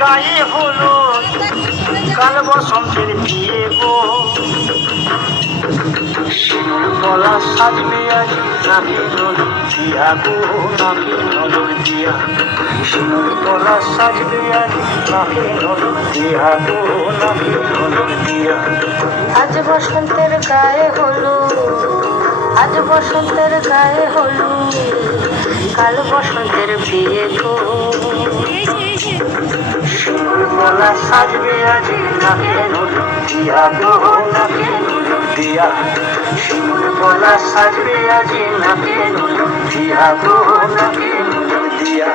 গায়ে হলো কাল বসন্তের বিয়ে গো, শিমুল পলা সাজবে আজ নাকি নলক দিয়া গো, নাকি নলক দিয়া। শিমুল পলা সাজবে আজ নাকি নলক দিয়া গো, নাকি নলক দিয়া। আজ বসন্তের গায়ে হলো, আজ বসন্তের গায়ে হলো কাল বসন্তের বিয়ে গো, শিমুল পলা সাজবে আজ নাকি নলক দিয়া গো, নাকি নলক দিয়া। শিমুল পলা সাজবে আজ নাকি নলক দিয়া গো, নাকি নলক দিয়া।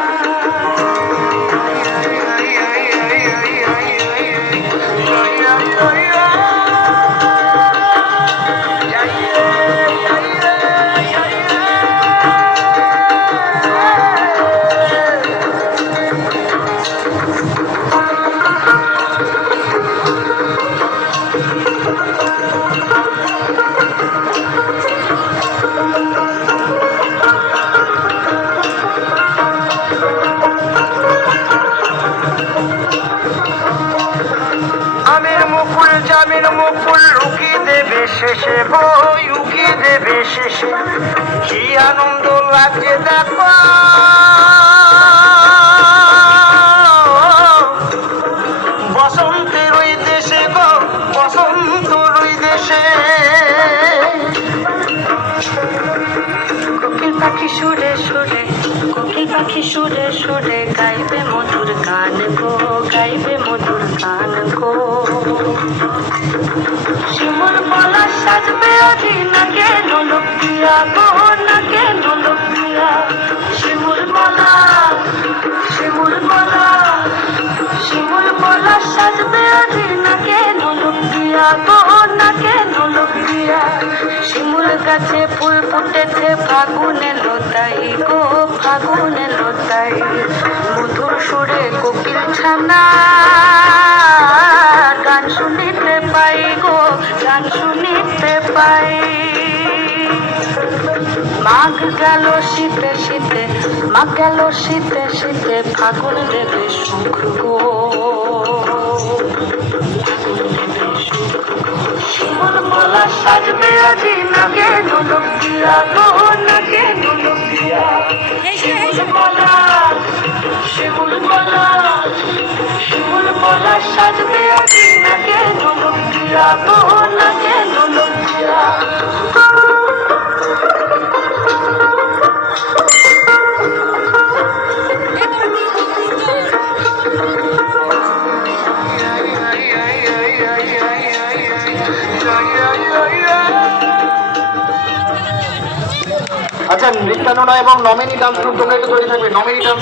জামিন মুকুল রুকি দেবে শেষে গো, উকি দেবে শেষে। কি আনন্দ লাগছে দেখো, বসন্তের ওই দেশে গো, বসন্তর ওই দেশে। কোকিল পাখি সুরে সুরে, কোকিল পাখি সুরে সুরে গাইবে মধুর গান গো, গাইবে মধুর গান গো। শিমুল পলা সাজবে আজি নাকে নলক দিয়া গো, নাকে নলক দিয়া। শিমুল পলা, শিমুল পলা, শিমুল পলা সাজবে আজি নাকে নলক দিয়া গো, নাকে নলক দিয়া। শিমুল গাছে ফুল ফুটেছে ফাগুনে লতাই গো, ফাগুনে লতাই। মধুর সুরে কোকিল ছানা গান শুনিতে পাই গো, গান শুনিতে পাই। মাঘ গেল শীতে শীতে, মাঘ গেল শীতে শীতে, ফাগুন দেবে সুখ গো। শিমুল পলা সাজবে আজি নাকে নলক দিয়া গো, নাকে নলক দিয়া। শিমুল পলা, শিমুল পলা, শিমুল পলা সাজবে আজি নাকে নলক দিয়া গো, নাকে নলক দিয়া। আচ্ছা, নৃত্যানুরা এবং নমিনি ডান্স গ্রুপ তোমরা একটু তৈরি থাকবে। Nominee dance